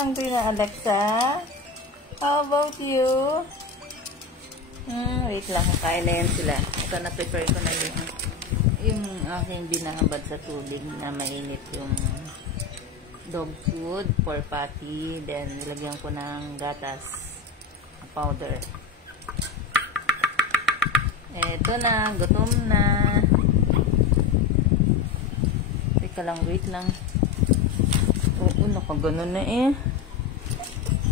lang, Tina Alexa. How about you? Wait lang, kain na yan sila. Ito, na-prepare ko na yung aking binabad sa tubig na mainit yung dog food, pork patty, then nilagyan ko ng gatas powder. Eto na, gutom na. Teka lang, wait lang. Oo, nakaganon na eh.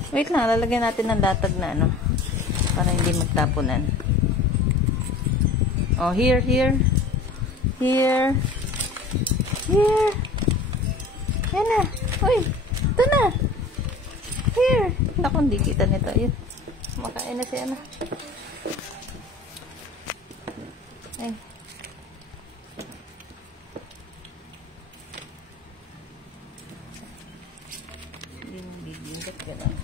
Wait lang, lalagyan natin ng latag na ano, para hindi magtapunan. Oh, here. Here. Yan na. Uy, ito na. Here. Naku, hindi kita nito. Ayun. Makain na siya na. Ay. Bigat ka lang.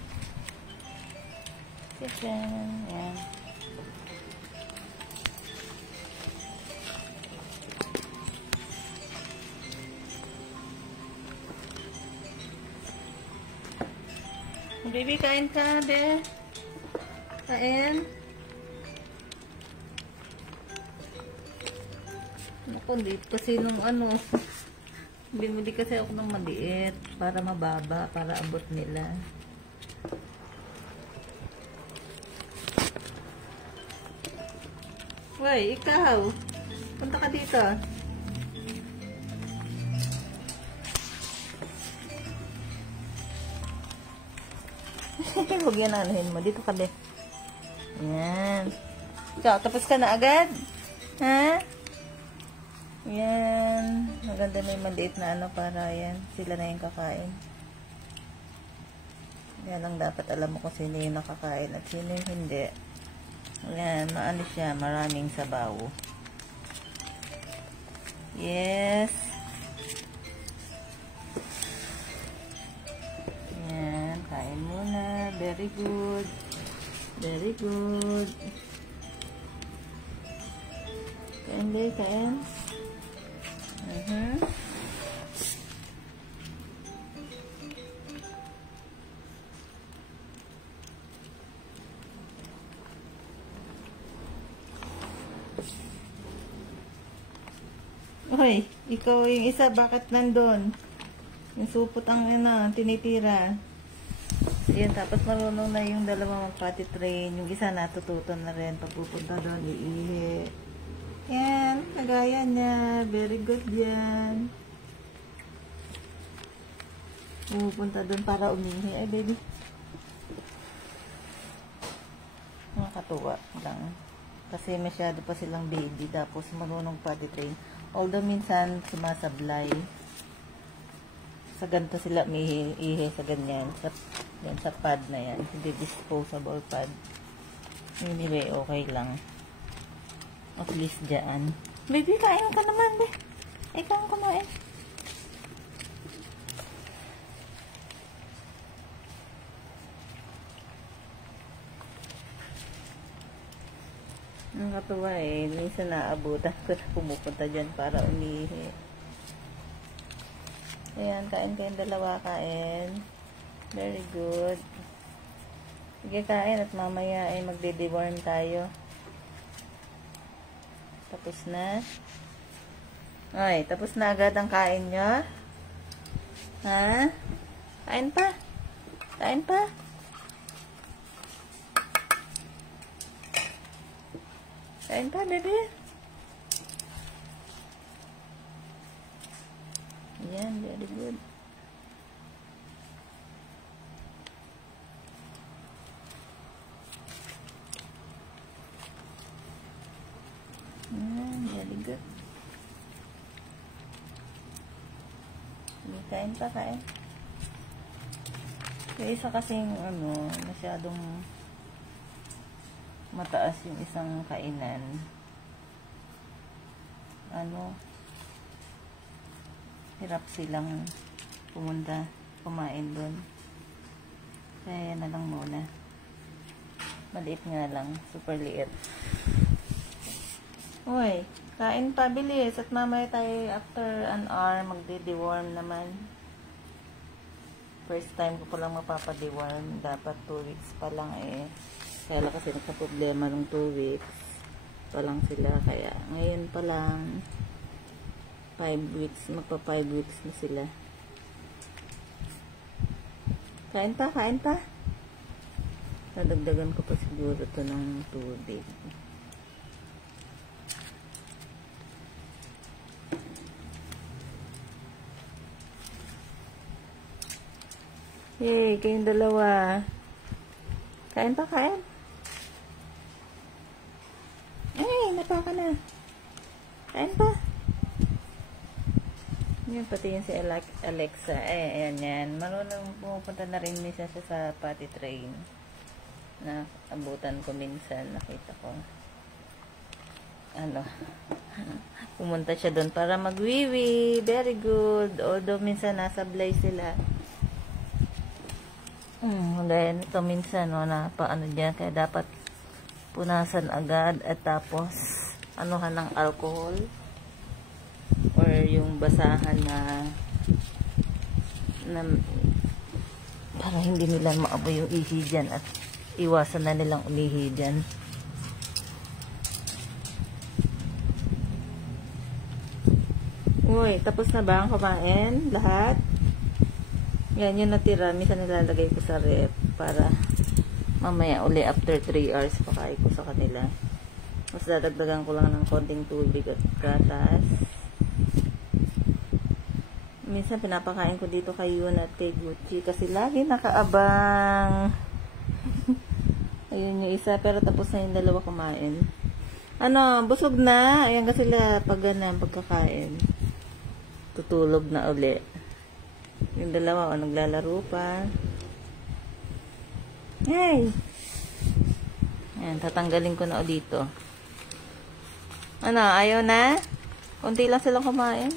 Chicken. Yan. Baby, kain ka, be. Kain. Naku, dito kasi nung ano. Bumili kasi ako ng maliit para mababa, para abot nila. Hoy, ikaw. Punta ka dito. Huwag yan anahin mo. Dito ka din. Yan. Ikaw, tapos ka na agad? Ha? Yan. Maganda may maliit na ano para yan. Sila na yung kakain. Yan ang dapat alam mo kung sino yung nakakain at sino yung hindi. Yan. Maano siya. Maraming sabaw. Yes. Yan. Kain muna. Very good. Very good. Kain din, kain. Hoy, ikaw yung isa, bakit nandun? Yung supot ang tinitira. Ayan, tapos marunong na yung dalawa mag-potty train. Yung isa natututo na rin. Pagpupunta doon, iihi. Yan, kagaya niya. Very good yan. Pupunta doon para umihi. Ay, baby. Nakakatuwa lang. Kasi masyado pa silang baby. Tapos marunong potty train. Although minsan sumasablay. Sa ganito sila may ihi sa ganyan. Yan, sa pad na yan. Hindi disposable pad. Anyway, okay lang. At least dyan. Baby, kain ka naman, be. Ikaw ang kumain. Nakatuwa eh. Minsan naabutan ko na pumupunta dyan para umihi. Ayan, kain kayong dalawa, kain. Very good. Sige, kain at mamaya ay magde-deworm tayo. Tapos na. Ay, tapos na agad ang kain nyo. Ha? Kain pa? Kain pa? Kain pa, baby? Ayan, very good. Very good. Kain pa, kain. Yung isa kasing, masyadong mataas yung isang kainan. Hirap silang kumain doon. Kaya yan na lang muna. Maliit nga lang. Super liit. Uy, kain pa, bilis. At mamaya tayo after an hour magde-deworm naman. First time ko palang mapapadiwan. Dapat 2 weeks pa lang eh. Kaya lang kasi nagka-problema nung 2 weeks pa lang sila. Kaya ngayon pa lang 5 weeks. Magpa 5 weeks na sila. Kain pa, kain pa. Nadagdagan ko pa siguro ito ng tubig. Hey, kayong dalawa. Kain pa, kain. Ay, napaka na. Kain pa. Yun, pati yun si Alexa. Ayan yan. Marunong pumupunta na rin minsan siya sa potty train. Na abutan ko minsan. Nakita ko. Pumunta siya doon para magwiwi. Very good. Although minsan nasablay sila. Dahil ito minsan, paano dyan. Kaya dapat punasan agad. At tapos, anuhan ng alcohol. Or yung basahan na para hindi nila maaboy yung ihi dyan at iwasan na nilang umihi dyan. Uy, tapos na ba ang kumain? Lahat? Yan, yung natira. Minsan nilalagay ko sa rep para mamaya uli after 3 hours pakain ko sa kanila. Mas dadagdagan ko lang ng konting tubig at gatas. Minsan pinapakain ko dito kay Yun at kay Gucci kasi lagi nakaabang. Ayun yung isa, pero tapos na yung dalawa kumain. Busog na. Ayan kasi sila pag pagkakain. Tutulog na uli. Yung dalawa, naglalaro pa. Hey! Ayan, tatanggalin ko na dito. Ayaw na? Kunti lang silang kumain.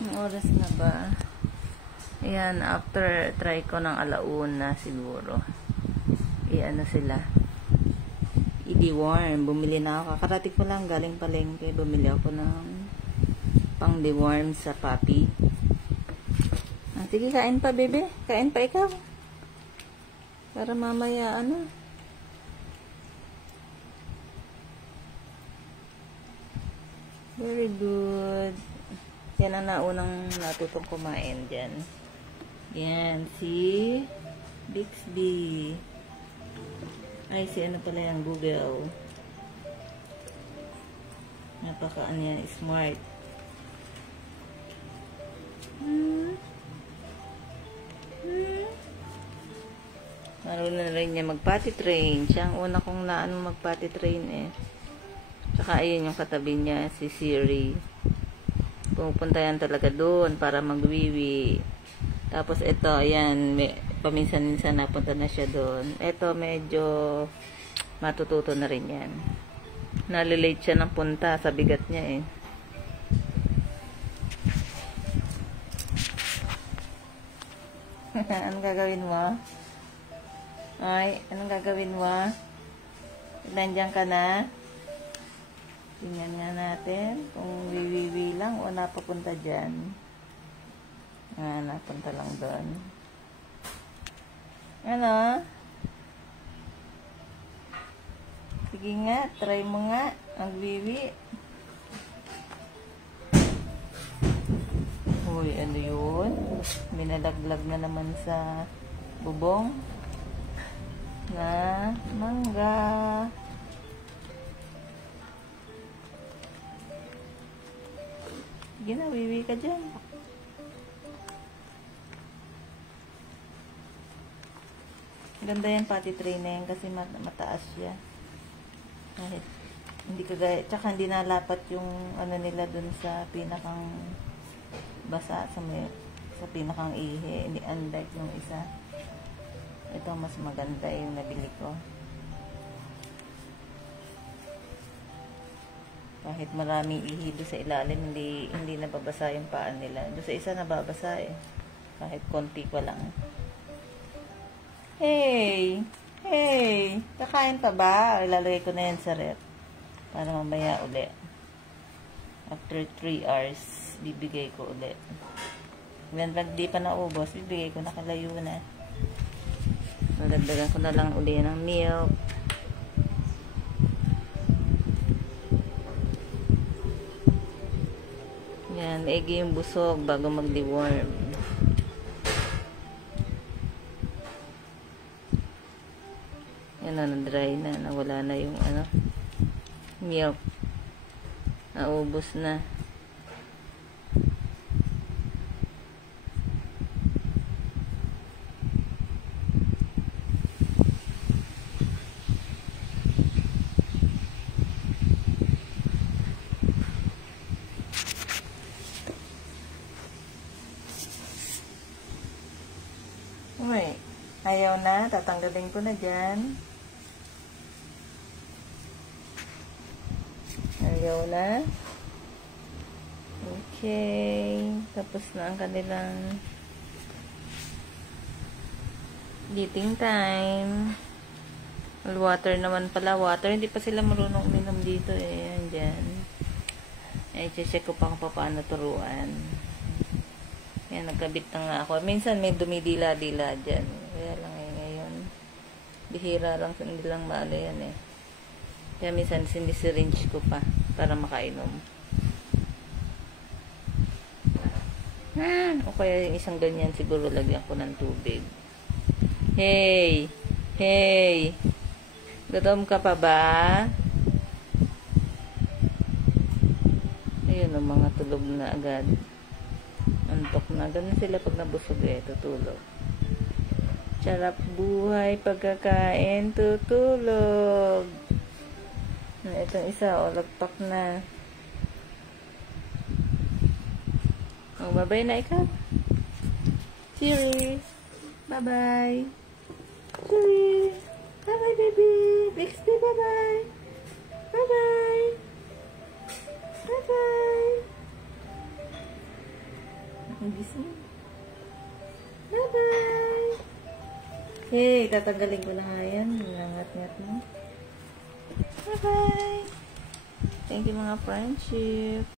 Ang oras na ba? Ayan, after try ko ng alauna siguro. Sila. I-deworm. Bumili na ako. Kakarating ko lang galing palengke. Bumili ako ng pang-deworm sa puppy. Sige, kain pa, bebe. Kain pa ikaw. Para mamaya, Very good. Yan ang naunang natutong kumain dyan. Yan, si Bixby. Ay, si pala yung Google. Napaka smart. Marunong na rin niya mag-potty train. Siya ang una kong mag-potty train eh. Tsaka ayun yung katabi niya, si Siri. Pumupunta yan talaga doon para magwiwi. Tapos ito, ayan, paminsan-minsan napunta na siya doon. Ito, medyo matututo na rin yan. Nalilate siya ng punta sa bigat niya eh. Anong gagawin mo? Ay, anong gagawin mo? Nandiyan ka na? Tingnan nga natin kung wiwiwi lang o napapunta dyan. Napunta lang doon. Sige nga, try mo nga ang wiwi. Uy, ano yun? Minalaglag na naman sa bubong na mangga. Sige na, wiwi ka dyan. Ganda yan, potty train na yan kasi mataas siya. Kahit hindi kagaya, tsaka hindi nalapat yung nila dun sa pinakang basa, sa pinakang ihi. Hindi, unlike yung isa. Ito mas maganda yung nabili ko. Kahit maraming ihi doon sa ilalim, hindi nababasa yung paan nila. Doon sa isa nababasa eh. Kahit konti pa lang. Hey! Hey! Kakain pa ba? Ilalagay ko na yan sa rep. Para mamaya uli. After 3 hours, bibigay ko uli. Yan, pag di pa naubos, bibigay ko na kalayo na. Nalagdagan ko na lang uli ng milk. Yan, maigi yung busog bago mag-deworm. Yan na, na-dry na. Nawala na yung milk. Naubos na. Uy, ayaw na. Tatanggalin ko na dyan. Ayaw na. Okay. Tapos na ang kanilang eating time. Water naman pala. Water. Hindi pa sila marunong uminom dito eh. Yan dyan. Ay, check ko pa kung paano turuan. Yan, nagkabit na nga ako. Minsan may dumidila-dila dyan. Kaya lang ngayon. Bihira lang, hindi lang maalo yan eh. Kaya minsan sinisiringe ko pa para makainom. O kaya yung isang ganyan siguro lagyan ko ng tubig. Hey! Hey! Gutom ka pa ba? Ayun ang mga tulog na agad. Antok na. Ganun sila pag nabusog eh. Tutulog. Charap buhay. Pagkakain. Tutulog. Itong isa. O, lagpak na. O, bye-bye na ikaw. Cheers. Bye-bye. Cheers. Bye-bye, baby. Bixby, bye-bye. Bye-bye. Bye-bye. Bye-bye! Hey, tatanggalin ko na nga yan. Nangat-ngat mo. Bye-bye! Thank you mga friendship.